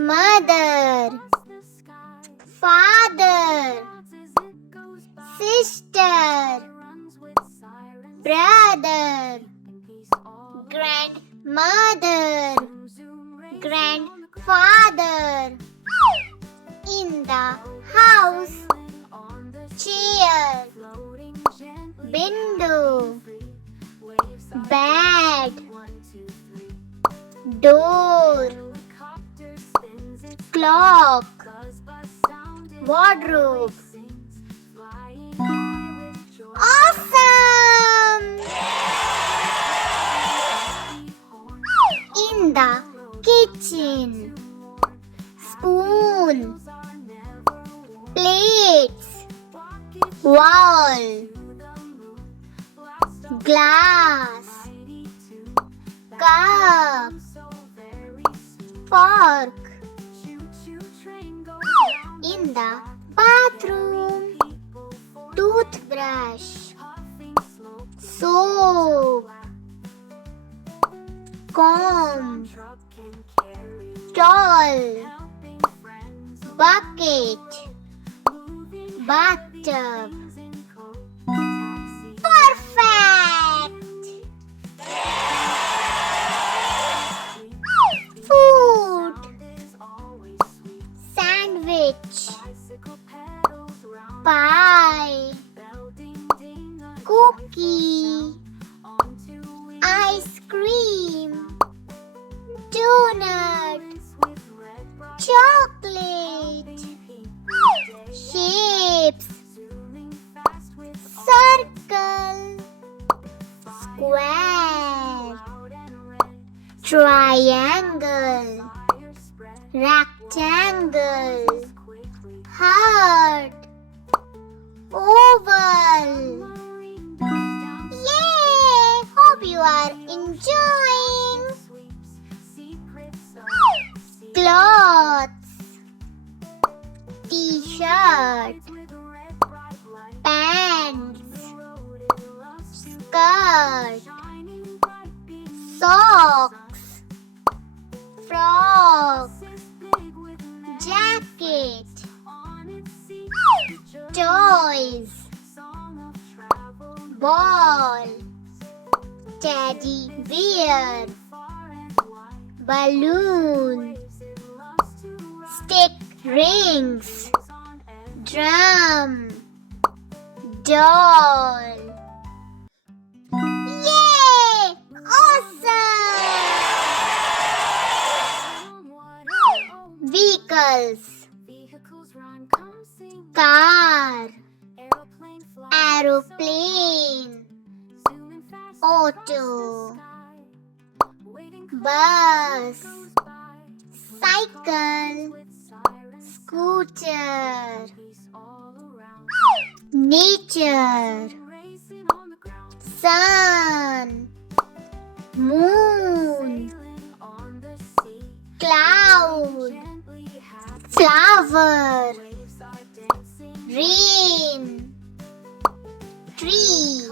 mother, father, sister, brother, grandmother, grandfather. In the house, chair, window, bed, door, clock, wardrobe. Awesome! In the kitchen, spoon, plates, wall, glass, cup, fork. In the bathroom, toothbrush, soap, comb, towel, bucket, bathtub. Perfect! Food, sandwich, pie, cookie, ice cream, donut, chocolate, shapes, circle, square, triangle, rectangle, heart, oval. Yay! Hope you are enjoying. Clothes, t-shirt, pants, skirt, socks, frock, jacket, toys, ball, teddy bear, balloon, stick rings, drum, doll. Yay! Awesome! Vehicles, car, aeroplane, auto, bus, cycle, scooter, nature, sun, moon, cloud, flower, rain, tree.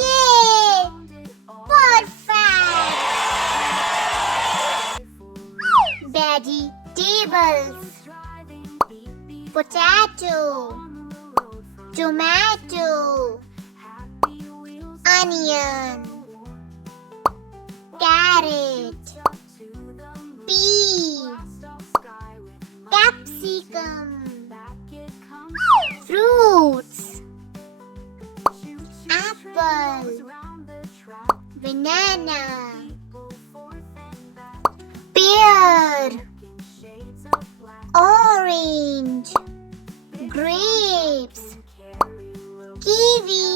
Yay! Perfect! Vegetables, potato, tomato, onion, carrot, pea, capsicum, fruits, apple, banana, pear, orange, grapes, kiwi.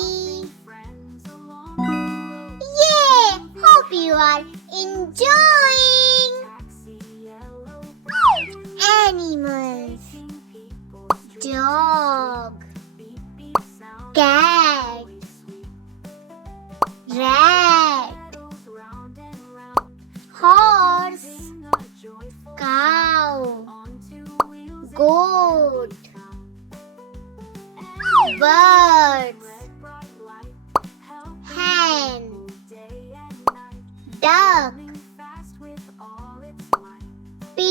Yay! Hope you are enjoying. Animals, dog, cat, rat, horse, cow, goat, birds, hen, duck,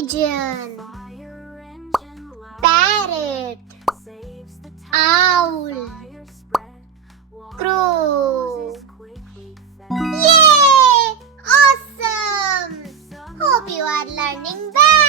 pigeon, parrot, owl, crow. Yay! Awesome! Hope you are learning well.